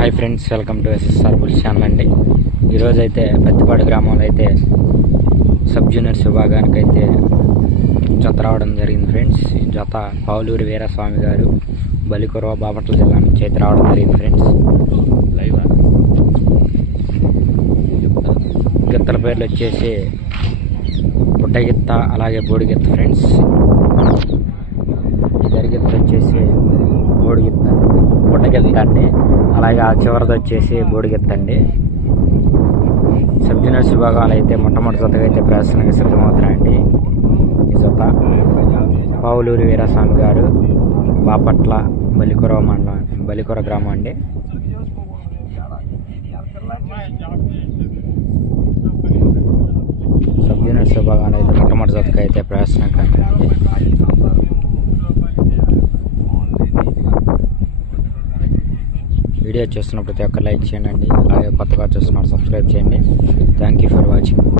Hi friends welcome to SSR bull channel అండి ఈరోజు అయితే పత్తిపాడు గ్రామంలో అయితే సబ్ జూనియర్స్ విభాగానికి అయితే జత రావడం జరిగింది ఫ్రెండ్స్ ఈ జత పావులూరి వీరస్వామి గారు బలికొరవ బాపట్ల జిల్లా నుంచి అయితే రావడం జరిగింది ఫ్రెండ్స్ గిత్తల పేర్లు వచ్చేసి బుడ్డగిత్త అలాగే బోడిగిత్త ఫ్రెండ్స్ జరిగిత్త వచ్చేసి బోడిగిత్త. బుడ్డగిత్త అలాగే ఆ చివరిది వచ్చేసి బోడిగెత్తండి. సబ్ జూనియర్స్ విభాగాలు అయితే మొట్టమొదటి జతగా అయితే ప్రదర్శనకి సిద్ధమవుతున్నాయండి. ఈ జత పావులూరి వీరస్వామి గారు బాపట్ల బలికుర మండలం బలికూర గ్రామం అండి. సబ్ జూనియర్స్ విభాగాలు అయితే మొట్టమొదటి జతగా అయితే ప్రదర్శనకి వీడియో చూస్తున్న ప్రతి ఒక్క లైక్ చేయండి అలాగే కొత్తగా చూస్తున్నారు సబ్స్క్రైబ్ చేయండి. Thank you for watching